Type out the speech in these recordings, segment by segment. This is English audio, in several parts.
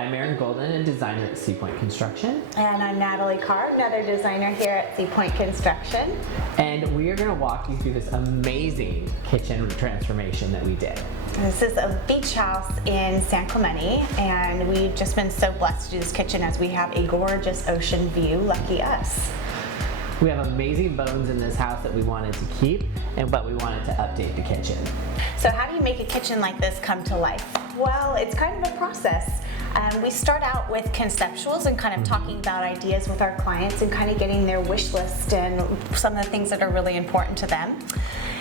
I'm Aaron Golden, a designer at Sea Pointe Construction. And I'm Natalie Carr, another designer here at Sea Pointe Construction. And we are going to walk you through this amazing kitchen transformation that we did. This is a beach house in San Clemente, and we've just been so blessed to do this kitchen as we have a gorgeous ocean view. Lucky us. We have amazing bones in this house that we wanted to keep, but we wanted to update the kitchen. So how do you make a kitchen like this come to life? Well, it's kind of a process. We start out with conceptuals and kind of talking about ideas with our clients and kind of getting their wish list and some of the things that are really important to them.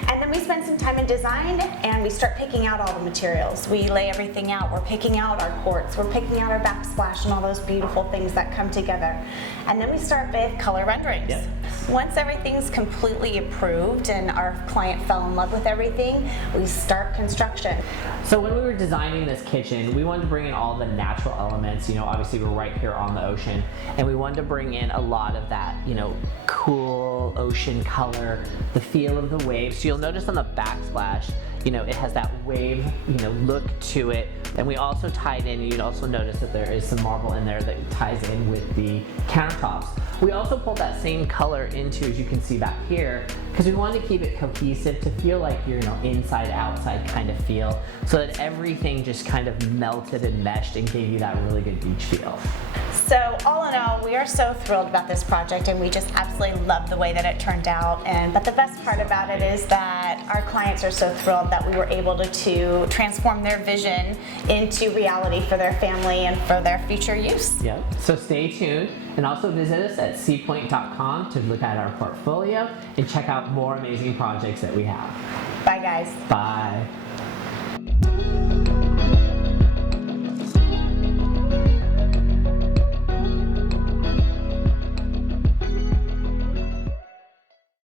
And then we spend some time in design and we start picking out all the materials. We lay everything out. We're picking out our quartz. We're picking out our backsplash and all those beautiful things that come together. And then we start with color renderings. Yep. Once everything's completely approved and our client fell in love with everything, we start construction. So when we were designing this kitchen, we wanted to bring in all the natural elements. You know, obviously we're right here on the ocean, and we wanted to bring in a lot of that, you know, cool ocean color, the feel of the waves. So you'll notice on the backsplash, you know, it has that wave, you know, look to it. And we also tied in, you'd also notice that there is some marble in there that ties in with the countertops. We also pulled that same color into, as you can see back here, because we wanted to keep it cohesive to feel like you're, you know, inside outside kind of feel, so that everything just kind of melted and meshed and gave you that really good beach feel. So all in all, we are so thrilled about this project, and we just absolutely love the way that it turned out. But the best part about it is that our clients are so thrilled that we were able to transform their vision into reality for their family and for their future use. Yep. So stay tuned, and also visit us at seapointe.com to look at our portfolio and check out more amazing projects that we have. Bye, guys. Bye.